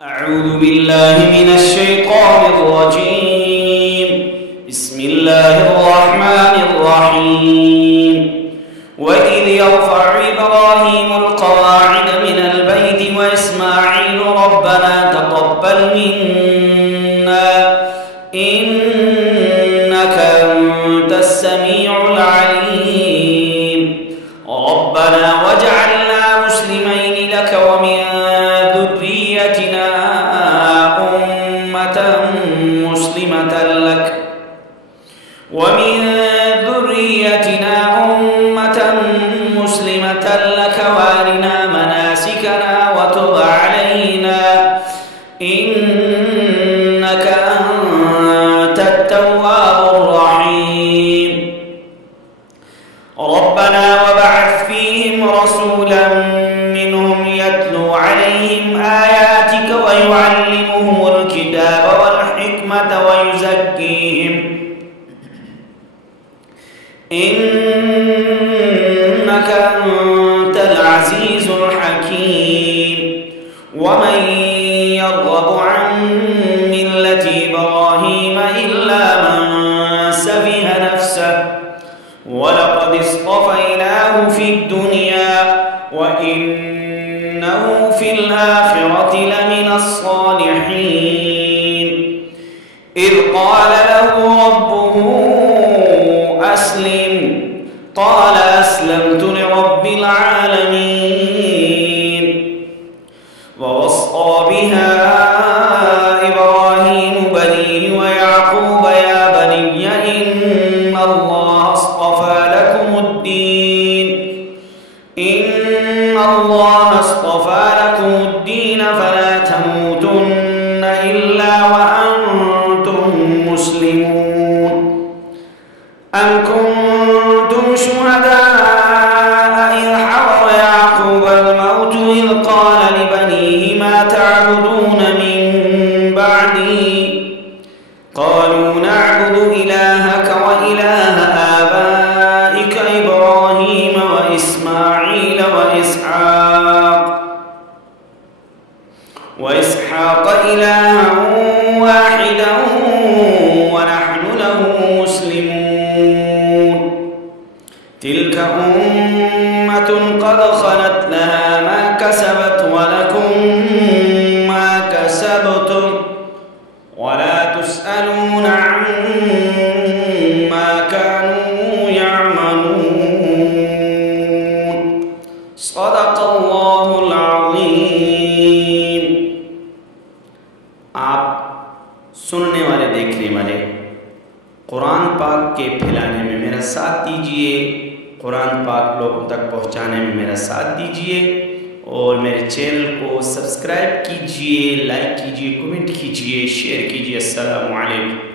أعوذ بالله من الشيطان الرجيم. بسم الله الرحمن الرحيم. وإذ يرفع إبراهيم القواعد من البيت وإسماعيل ربنا تقبل منا إنك أنت السميع العليم. ربنا واجعلنا مسلمين لك ومن ذريتنا أمة مسلمة لك وارنا مناسكنا وتب علينا إنك أنت التواب الرحيم. ربنا وابعث فيهم رسولا منهم يتلو عليهم آياتك ويعلمهم الكتاب والحكمة ويزكيهم إنك أنت العزيز الحكيم. ومن يرغب عن ملة إبراهيم إلا من سفه نفسه ولقد اصطفيناه في الدنيا وإنه في الآخرة لمن الصالحين. إذ قال له ربه أسلم قال أسلمت لرب العالمين. ووصى بها إبراهيم بنيه ويعقوب يا بني إن الله اصطفى لكم الدين فلا تموتن إلا وأنتم مسلمون. أم كنتم شهداء إذ حضر يعقوب الموت إذ قال لبنيه ما تعبدون من بعدي قالوا نعبد إلهك وإله آبائك إبراهيم وإسماعيل وإسحاق إلها واحدا ونحن له مسلمون. تلك أمة قد خلت لها ما كسبت ولكم ما كسبتم ولا تسألون عما كانوا يعملون. صدق الله العظيم. आप सुनने वाले देखने वाले कुरान पाक के फैलाने में मेरा साथ दीजिए, कुरान पाक लोगों तक पहुंचाने में मेरा साथ दीजिए और मेरे चैनल को सब्सक्राइब कीजिए, लाइक कीजिए, कमेंट कीजिए, शेयर कीजिए। अस्सलामु अलैकुम।